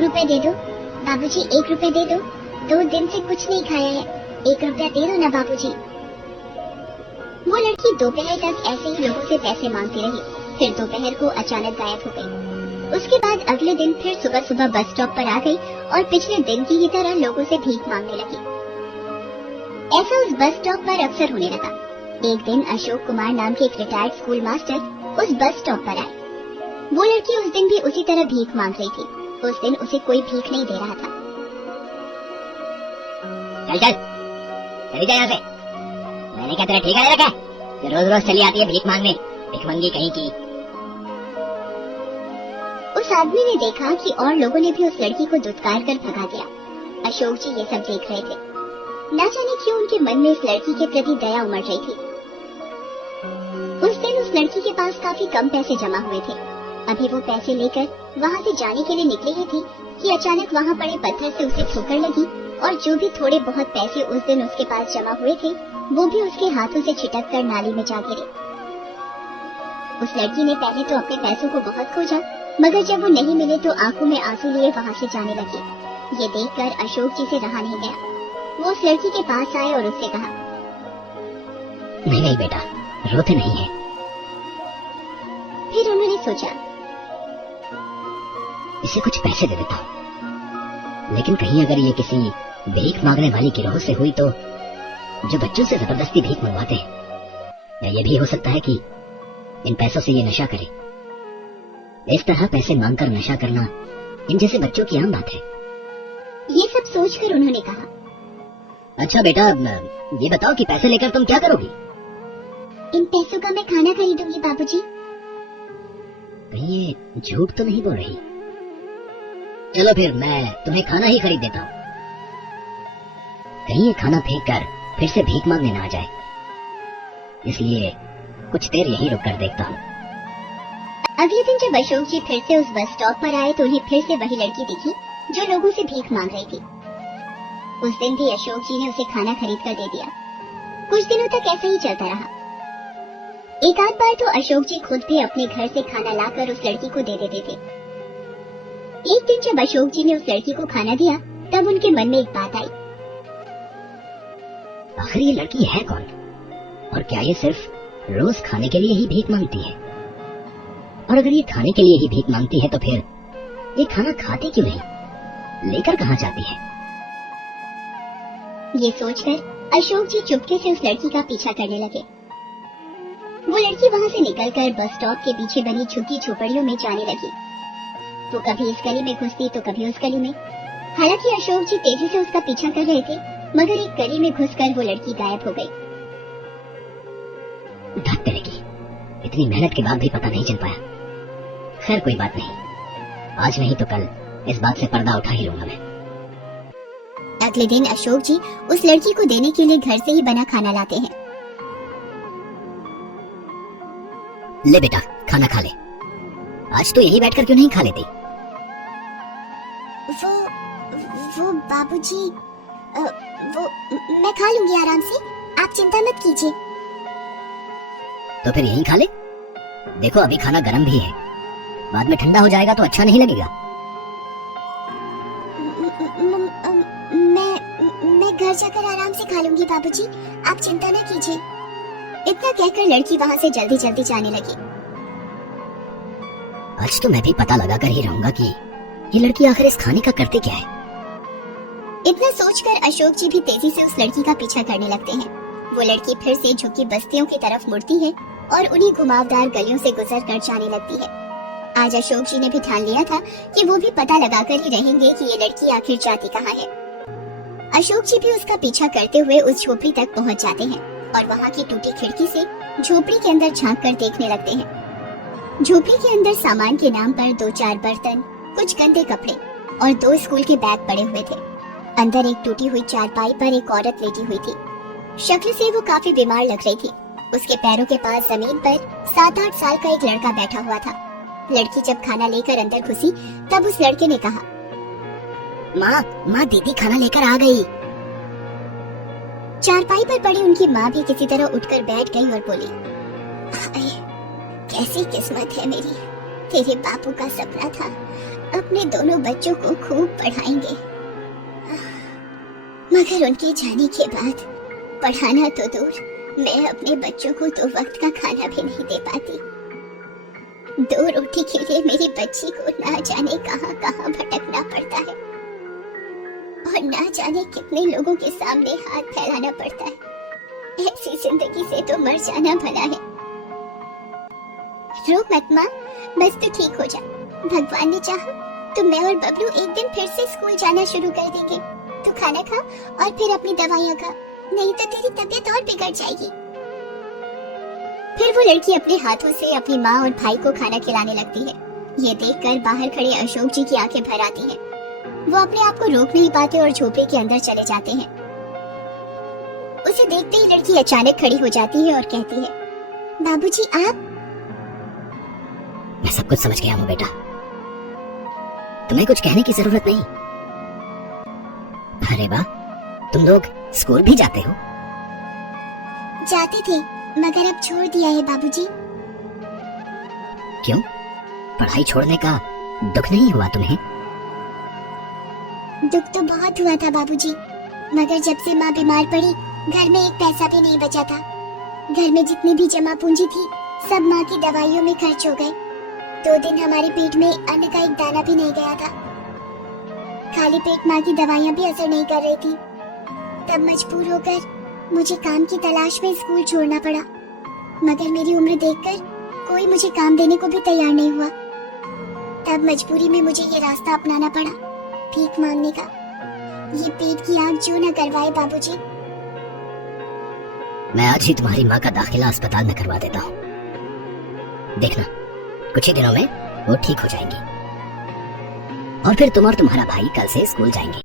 रुपए दे दो। बाबूजी 1 रुपए दे दो, 2 दिन से कुछ नहीं खाया है, 1 रुपया दे दो ना बाबूजी। वो लड़की दोपहर तक ऐसे ही लोगों से पैसे मांगती रही, फिर दोपहर को अचानक गायब हो गई। उसके बाद अगले दिन फिर सुबह सुबह बस स्टॉप पर आ गई और पिछले दिन की ही तरह लोगों से भीख मांगने लगी। ऐसा उस बस स्टॉप पर अक्सर होने लगा। एक दिन अशोक कुमार नाम के एक रिटायर्ड स्कूल मास्टर उस बस स्टॉप पर आए। वो लड़की उस दिन भी उसी तरह भीख मांग रही थी। उस दिन उसे कोई भीख नहीं दे रहा था। चल चल चली जा यहाँ से। मैंने क्या तेरा ठेका ले रखा है कि रोज रोज चली आती है भीख मांगने, भिखमंगी कहीं की। उस आदमी ने देखा कि और लोगों ने भी उस लड़की को धुतकार कर भगा दिया। अशोक जी ये सब देख रहे थे। न जाने क्यों उनके मन में इस लड़की के प्रति दया उमड़ रही थी। उस दिन उस लड़की के पास काफी कम पैसे जमा हुए थे। अभी वो पैसे लेकर वहाँ से जाने के लिए निकली ही थी कि अचानक वहाँ पड़े पत्थर से उसे ठोकर लगी और जो भी थोड़े बहुत पैसे उस दिन उसके पास जमा हुए थे वो भी उसके हाथों से छिटक कर नाली में जा गिरे। उस लड़की ने पहले तो अपने पैसों को बहुत खोजा, मगर जब वो नहीं मिले तो आंखों में आंसू लिए वहाँ से जाने लगी। ये देखकर अशोक जी से रहा नहीं गया। वो उस लड़की के पास आए और उससे कहा, नहीं नहीं बेटा, रोते नहीं है। फिर उन्होंने सोचा, इसे कुछ पैसे दे देता हूँ, लेकिन कहीं अगर ये किसी भीख मांगने वाली गिरोह से हुई तो जो बच्चों से जबरदस्ती भीख मंगवाते हैं, या ये भी हो सकता है कि इन पैसों से ये नशा करे। इस तरह पैसे मांगकर नशा करना इन जैसे बच्चों की आम बात है। ये सब सोचकर उन्होंने कहा, अच्छा बेटा, ये बताओ कि पैसे लेकर तुम क्या करोगी? इन पैसों का मैं खाना खरीदूंगी बाबूजी। कहीं ये झूठ तो नहीं बोल रही? चलो फिर मैं तुम्हें खाना ही खरीद देता हूँ। कहीं ये खाना फेंक कर फिर से भीख मांगने ना आ जाए, इसलिए कुछ देर यहीं रुक कर देखता हूँ। अगले दिन जब अशोक जी फिर से उस बस स्टॉप पर आए तो उन्हें फिर से वही लड़की दिखी जो लोगों से भीख मांग रही थी। उस दिन भी अशोक जी ने उसे खाना खरीद कर दे दिया। कुछ दिनों तक ऐसा ही चलता रहा। एक आध बार तो अशोक जी खुद भी अपने घर से खाना लाकर उस लड़की को दे देते थे। एक दिन जब अशोक जी ने उस लड़की को खाना दिया तब उनके मन में एक बात आई, आखिर ये लड़की है कौन, और क्या ये सिर्फ रोज खाने के लिए ही भीख मांगती है? और अगर ये खाने के लिए ही भीख मांगती है तो फिर ये खाना खाती क्यों नहीं, लेकर कहाँ जाती है? ये सोचकर अशोक जी चुपके से उस लड़की का पीछा करने लगे। वो लड़की वहाँ से निकलकर बस स्टॉप के पीछे बनी झुग्गी झोपड़ियों में जाने लगी। वो कभी इस गली में घुसती तो कभी उस गली में। हालांकि अशोक जी तेजी से उसका पीछा कर रहे थे, मगर एक गली में घुसकर वो लड़की गायब हो गई। धत रहेगी, इतनी मेहनत के बाद भी पता नहीं चल पाया। खैर कोई बात नहीं, आज नहीं तो कल इस बात से पर्दा उठा ही लूंगा मैं। अगले दिन अशोक जी उस लड़की को देने के लिए घर से ही बना खाना लाते हैं। ले बेटा, खाना खा ले। आज तो यही बैठकर क्यों नहीं खा लेती? वो बाबूजी, वो मैं खा लूंगी आराम से, आप चिंता मत कीजिए। तो फिर यहीं खा ले। देखो अभी खाना गर्म भी है, बाद में ठंडा हो जाएगा तो अच्छा नहीं लगेगा। मैं घर जाकर आराम से खा लूंगी बाबूजी, आप चिंता न कीजिए। इतना कहकर लड़की वहाँ से जल्दी जल्दी जाने लगी। आज तो मैं भी पता लगा कर ही रहूंगा कि ये लड़की आखिर इस खाने का करते क्या है। इतना सोचकर अशोक जी भी तेजी से उस लड़की का पीछा करने लगते हैं। वो लड़की फिर से झुकी बस्तियों की तरफ मुड़ती है और उन्हीं घुमावदार गलियों से गुजर कर जाने लगती है। आज अशोक जी ने भी ठान लिया था कि वो भी पता लगाकर ही रहेंगे कि ये लड़की आखिर जाती कहाँ है। अशोक जी भी उसका पीछा करते हुए उस झोपड़ी तक पहुँच जाते हैं और वहाँ की टूटी खिड़की से झोपड़ी के अंदर झांक कर देखने लगते हैं। झोपड़ी के अंदर सामान के नाम पर 2-4 बर्तन, कुछ गंदे कपड़े और 2 स्कूल के बैग पड़े हुए थे। अंदर एक टूटी हुई चारपाई पर एक औरत लेटी हुई थी। शक्ल से वो काफी बीमार लग रही थी। उसके पैरों के पास जमीन पर 7-8 साल का एक लड़का बैठा हुआ था। लड़की जब खाना लेकर अंदर घुसी तब उस लड़के ने कहा, माँ दीदी खाना लेकर आ गई। चारपाई पर पड़ी उनकी माँ भी किसी तरह उठकर बैठ गई और बोली, कैसी किस्मत है मेरी, तेरे बापू का सपना था, अपने दोनों बच्चों को खूब पढ़ाएंगे। मगर उनके जाने के बाद पढ़ाना तो दूर, मैं अपने बच्चों को 2 वक्त का खाना भी नहीं दे पाती। 2 रोटी के लिए मेरी बच्ची को ना जाने कहां कहां भटकना पड़ता है और ना जाने कितने लोगों के सामने हाथ फैलाना पड़ता है। ऐसी जिंदगी से तो मर जाना भला है। रो मत माँ, बस तू ठीक हो जा। भगवान ने चाहा तो मैं और बबलू एक दिन फिर से स्कूल जाना शुरू कर देंगे। तू खाना खा और फिर अपनी दवाइयाँ खा, नहीं तो तेरी तबीयत और बिगड़ जाएगी। फिर वो लड़की अपने हाथों से अपनी माँ और भाई को खाना खिलाने लगती है। ये देखकर बाहर खड़े अशोक जी की आंखें भर आती हैं। वो अपने आप को रोक नहीं पाते और झोपड़े के अंदर चले जाते हैं। उसे देखते ही लड़की अचानक खड़ी हो जाती है और कहती है, बाबूजी आप? मैं सब कुछ समझ गया हूँ बेटा, तुम्हें कुछ कहने की जरूरत नहीं। अरे वाह, तुम लोग स्कूल भी जाते हो? जाते थे मगर अब छोड़ दिया है बाबूजी। क्यों? पढ़ाई छोड़ने का दुख नहीं हुआ तुम्हें? दुख तो बहुत हुआ था बाबूजी, मगर जब से माँ बीमार पड़ी घर में एक पैसा भी नहीं बचा था। घर में जितनी भी जमा पूंजी थी सब माँ की दवाइयों में खर्च हो गए। 2 दिन हमारे पेट में अन्न का एक दाना भी नहीं गया था। खाली पेट माँ की दवाइयाँ भी असर नहीं कर रही थी। तब मजबूर होकर मुझे काम की तलाश में स्कूल छोड़ना पड़ा, मगर मेरी उम्र देखकर कोई मुझे काम देने को भी तैयार नहीं हुआ। तब मजबूरी में मुझे ये रास्ता अपनाना पड़ा, भीख मांगने का। ये पेट की आग जो न करवाए बाबूजी। मैं आज ही तुम्हारी माँ का दाखिला अस्पताल में करवा देता हूँ। देखना, कुछ ही दिनों में वो ठीक हो जाएंगी और फिर तुम और तुम्हारा भाई कल से स्कूल जाएंगे।